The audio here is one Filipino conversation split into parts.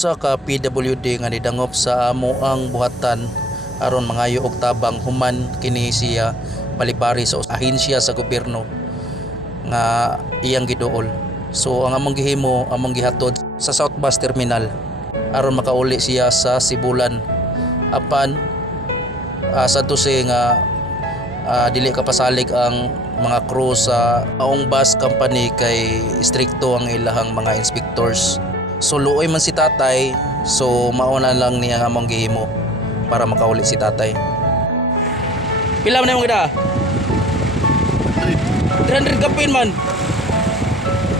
usa ka PWD nga nidangop sa amo ang buhatan aron mangayo og tabang human kini siya palipari sa ahensya sa gobyerno nga iyang giduol. So ang among gihimo, among gihatod sa South Bus Terminal aron makauli siya sa Sibulan apan sa tuse nga dili kapasalig ang mga crew sa aong bus company kay stricto ang ilahang mga inspectors. So luoy man si tatay, so mauna lang niya among gihimo para makauli si tatay. Pila man imong gida? 300 kapin man.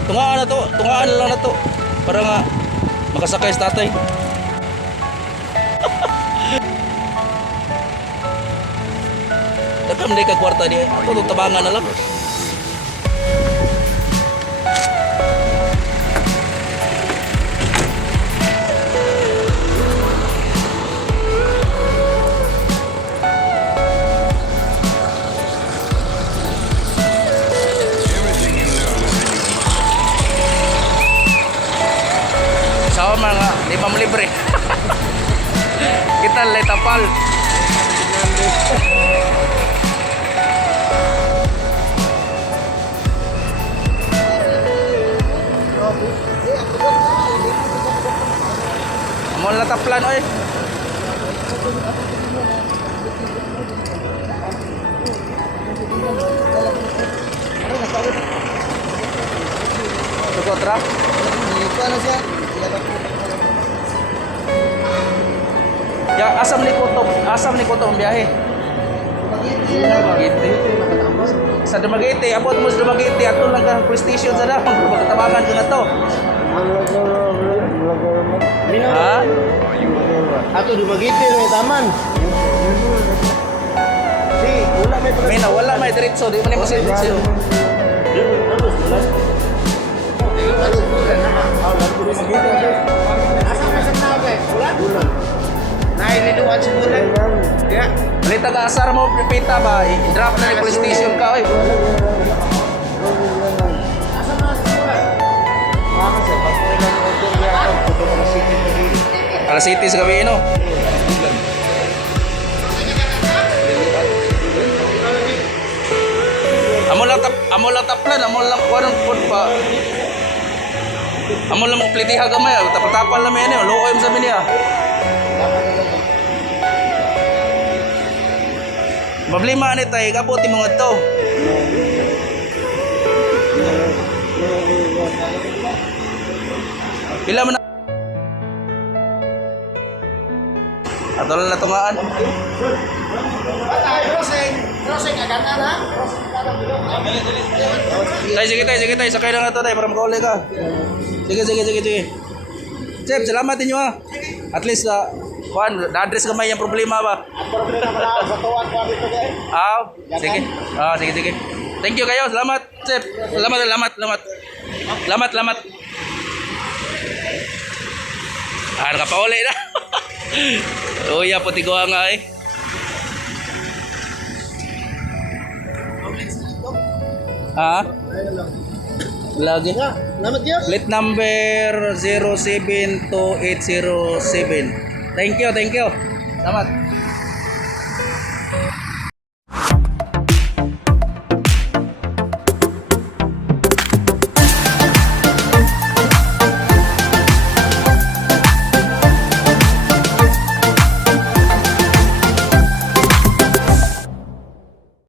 Tungaan na lang na to para nga makasakay si tatay. Dakam di ka kwarta di. Ato tabangan na lang. Sama mga di pa mo libre. Kita lay tapal. Amo na taplan oy. Tukotra? Iko na siya. Ya asam ni kutong biyahe. Dumaguete. Sa Dumaguete, abot mo sa Dumaguete ato lang ka police station sa daw magtabangan ko na to. Ha? Ato Dumaguete may taman. Si, Wala may diretso, di man mo sa diretso. Nailiduan si Bulan. Ya. Balita ka asar mo pipita ba? I-drop na yung police station ka oy. Asa na si Bulan? Mama sa pagkulang order niya ako puto ng city tadi. Alas City sa gabi no. Amo lang taplan, amo lang kuan pud pa. Amo lang mo plitiha gamay, tapal-tapal lang yan, luoy mo sa niya. Problema ni tay, kabuti mo nga to. Pila man na. Ato lang natungaan. Crossing agad na. Sige tay, sakay na nga to tay para makauli ka. Sige. Chef, salamat ninyo ha. At least kuan, na-address gamay yung problema ba? Ang problema pala sa tuwan ko dito guys. Sige. Thank you kayo. Salamat, Chef. Salamat. Nakapauli na. Uya, puti ko nga eh. Ha? Lagi. Salamat ya. Plate number 072807. Thank you. Salamat.